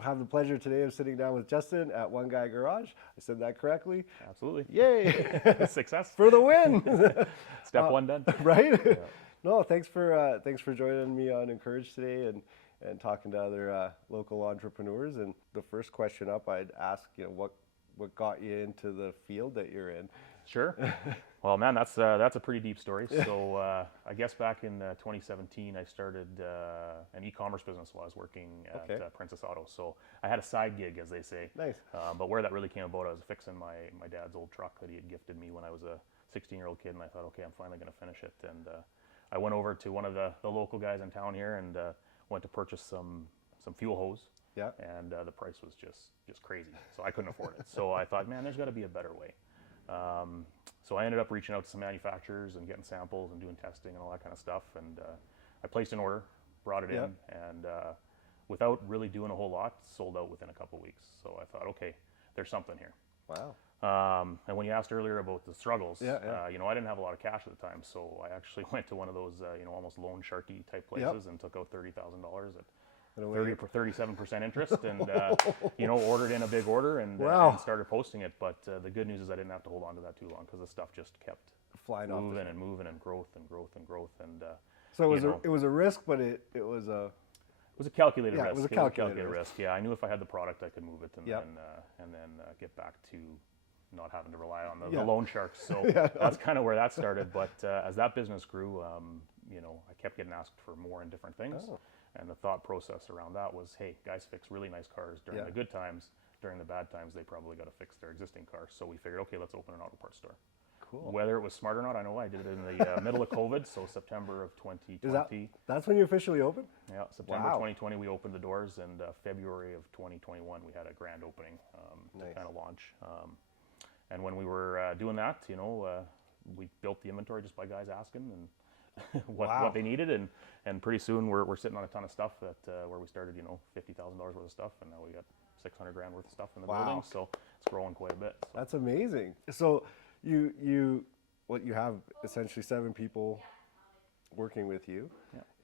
have the pleasure today of sitting down with Justin at One Guy Garage. I said that correctly. Absolutely. Yay! Success. For the win. Step one done. Right? Yeah. No, thanks for joining me on Encourage today and talking to other local entrepreneurs. And the first question up, I'd ask, what got you into the field that you're in? Sure. Well, man, that's a pretty deep story. So I guess back in 2017, I started an e-commerce business while I was working at Princess Auto. So I had a side gig, as they say. Nice. But where that really came about, I was fixing my dad's old truck that he had gifted me when I was a 16-year-old kid, and I thought, okay, I'm finally going to finish it. And I went over to one of the local guys in town here and went to purchase some fuel hose. Yeah. And the price was just crazy, so I couldn't afford it. So I thought, man, there's got to be a better way. So I ended up reaching out to some manufacturers and getting samples and doing testing and all that kind of stuff. And I placed an order, brought it in, and without really doing a whole lot, sold out within a couple weeks. So I thought, okay, there's something here. Wow. And when you asked earlier about the struggles, I didn't have a lot of cash at the time, so I actually went to one of those, almost loan sharky type places and took out $30,000 at 37% interest, and ordered in a big order and started posting it. But the good news is I didn't have to hold on to that too long because the stuff just kept flying off moving and moving and growth and growth and growth. And so it was a risk, but it was a calculated risk. It was a calculated risk. Yeah, I knew if I had the product, I could move it and then get back to not having to rely on the loan sharks. So that's kind of where that started. But as that business grew, I kept getting asked for more and different things. Oh. And the thought process around that was, hey, guys fix really nice cars during the good times. During the bad times, they probably got to fix their existing cars. So we figured, okay, let's open an auto parts store. Cool. Whether it was smart or not, I know I did it in the middle of COVID, so September of 2020. That's when you officially opened? Yeah, September 2020 we opened the doors, and February of 2021 we had a grand opening to kind of launch. And when we were doing that, we built the inventory just by guys asking and what they needed, and pretty soon we're sitting on a ton of stuff that where we started, $50,000 worth of stuff, and now we got 600 grand worth of stuff in the building, so it's growing quite a bit. So. That's amazing. So you have essentially 7 people working with you.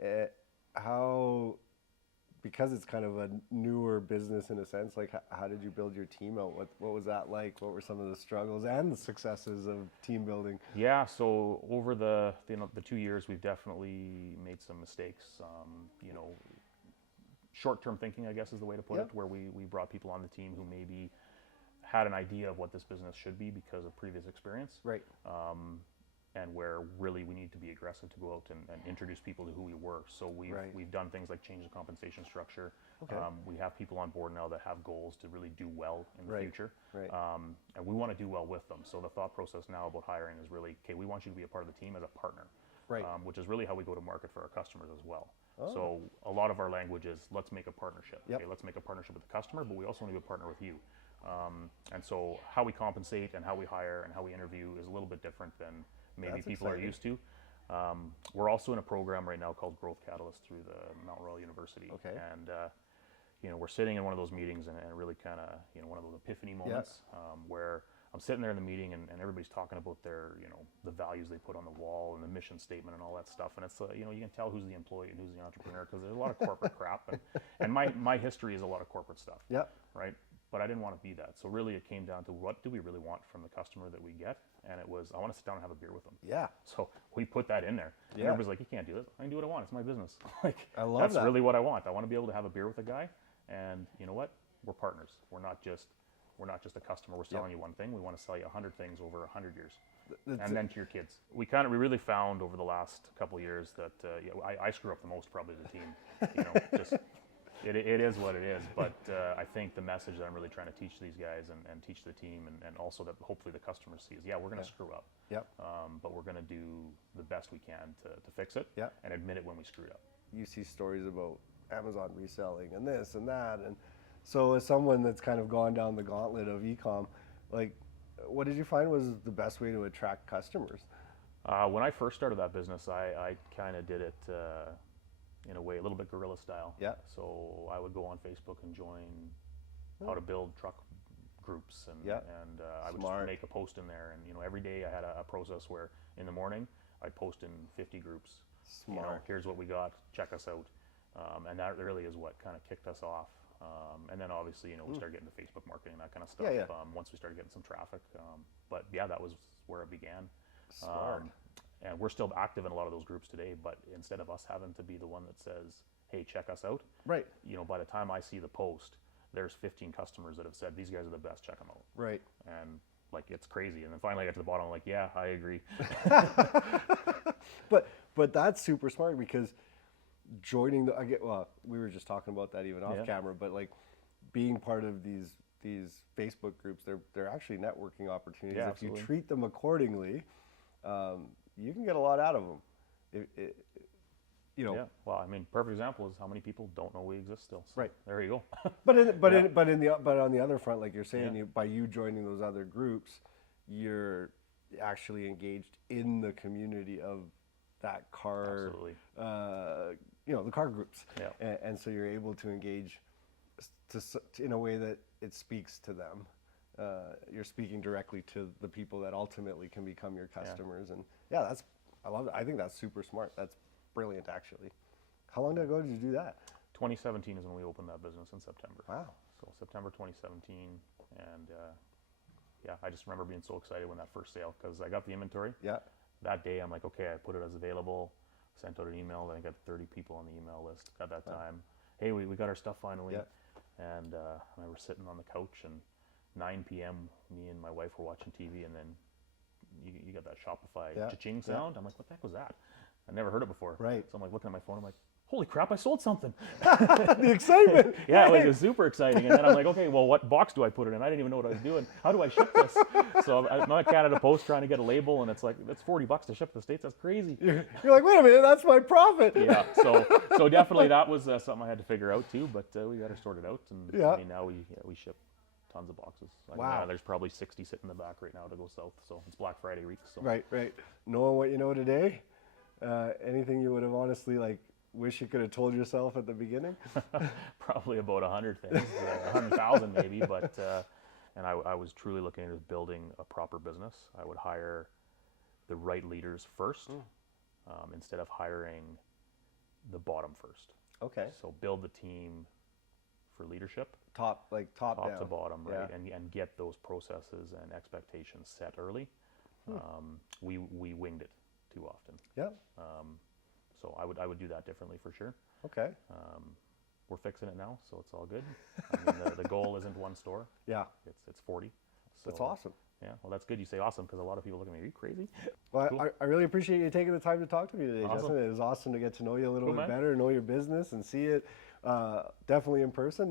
Yeah. How, because it's kind of a newer business in a sense, like how did you build your team out? What was that like? What were some of the struggles and the successes of team building? Yeah, so over the 2 years, we've definitely made some mistakes. Short-term thinking, I guess, is the way to put it, where we brought people on the team who maybe had an idea of what this business should be because of previous experience. Right. And where really we need to be aggressive to go out and introduce people to who we were. So we've done things like change the compensation structure. Okay. We have people on board now that have goals to really do well in the future. Right. And we want to do well with them. So the thought process now about hiring is really, okay, we want you to be a part of the team as a partner. Right. Which is really how we go to market for our customers as well. Oh. So a lot of our language is, let's make a partnership. Yep. Okay, let's make a partnership with the customer, but we also want to be a partner with you. And so how we compensate and how we hire and how we interview is a little bit different than maybe people are used to. We're also in a program right now called Growth Catalyst through the Mount Royal University. Okay. And we're sitting in one of those meetings and really kind of, one of those epiphany moments where I'm sitting there in the meeting and everybody's talking about their, the values they put on the wall and the mission statement and all that stuff. And it's, you can tell who's the employee and who's the entrepreneur because there's a lot of corporate crap. And my history is a lot of corporate stuff. Yeah. Right. But I didn't want to be that. So really it came down to what do we really want from the customer that we get? And it was, I want to sit down and have a beer with them. Yeah. So we put that in there. And everybody's like, you can't do this. I can do what I want. It's my business. I love that's that. really what I want. I want to be able to have a beer with a guy. And you know what? We're partners. We're not just a customer. We're selling you one thing. We want to sell you 100 things over 100 years. And then to your kids. We really found over the last couple of years that I screw up the most probably as a team. It is what it is, but I think the message that I'm really trying to teach these guys and teach the team and also that hopefully the customer sees, we're going to screw up, but we're going to do the best we can to fix it and admit it when we screwed up. You see stories about Amazon reselling and this and that, and so as someone that's kind of gone down the gauntlet of e-com, like what did you find was the best way to attract customers? When I first started that business, I kind of did it in a way, a little bit guerrilla style. Yeah. So I would go on Facebook and join how to build truck groups, and I would just make a post in there. And every day I had a process where in the morning I'd post in 50 groups. Smart. Here's what we got. Check us out. And that really is what kind of kicked us off. And then obviously, we started getting the Facebook marketing, that kind of stuff. Yeah, yeah. Once we started getting some traffic, but yeah, that was where it began. Smart. And we're still active in a lot of those groups today. But instead of us having to be the one that says, "Hey, check us out," Right. by the time I see the post, there's 15 customers that have said, "These guys are the best. Check them out." Right. And like it's crazy. And then finally I get to the bottom, I'm like, "Yeah, I agree." But that's super smart because joining we were just talking about that even off Yeah. camera, but like being part of these Facebook groups, they're actually networking opportunities. Yeah, if you absolutely. treat them accordingly, you can get a lot out of them. Yeah. Well, I mean, perfect example is how many people don't know we exist still. So Right. there you go. But Yeah. but on the other front, like you're saying, Yeah. by you joining those other groups, you're actually engaged in the community of that car, Absolutely. The car groups, Yeah. and so you're able to engage in a way that it speaks to them. You're speaking directly to the people that ultimately can become your customers, and I love it. I think that's super smart. That's brilliant, actually. How long ago did you do that? 2017 is when we opened that business in September. Wow. So September 2017, and yeah, I just remember being so excited when that first sale, because I got the inventory. Yeah. That day, I'm like, okay, I put it as available, sent out an email, then I got 30 people on the email list at that time. Hey, we got our stuff finally. Yeah. And I remember sitting on the couch, and 9 p.m., me and my wife were watching TV, and then you got that Shopify Yeah. cha-ching Yeah. sound. I'm like, what the heck was that? I never heard it before. Right. So I'm like looking at my phone, I'm like, holy crap, I sold something. The excitement. Yeah, like, it was super exciting. And then I'm like, okay, well, what box do I put it in? I didn't even know what I was doing. How do I ship this? So I'm at Canada Post trying to get a label, and it's like, that's $40 to ship to the States. That's crazy. You're like, wait a minute, that's my profit. Yeah, so definitely that was something I had to figure out too, but we got her sorted out. And Yeah. I mean, now we ship tons of boxes. I mean, Wow. there's probably 60 sitting in the back right now to go south. So it's Black Friday week. So Right. Knowing what you know today, anything you would have honestly wish you could have told yourself at the beginning? probably about 100 things, 100,000 maybe, but and I was truly looking at building a proper business. I would hire the right leaders first, instead of hiring the bottom first. Okay. So build the team for leadership, Top top down. to bottom, right, Yeah. and get those processes and expectations set early. We winged it too often. Yeah. So I would do that differently for sure. Okay. We're fixing it now, so it's all good. I mean, the goal isn't one store; Yeah. it's 40. So, That's awesome. Yeah, well, that's good. You say awesome because a lot of people look at me. Are you crazy? Well, Cool. I really appreciate you taking the time to talk to me today, Awesome. Justin. It was awesome to get to know you a little Cool, bit man. better, know your business, and see it definitely in person.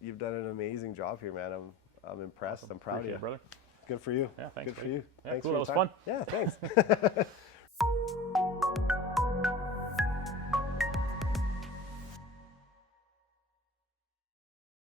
You've done an amazing job here, man. I'm impressed. I'm proud Appreciate of you. it, brother. Good for you. Yeah, thanks, Good for buddy. you. Yeah, Thanks cool. for That your was time. Yeah, thanks.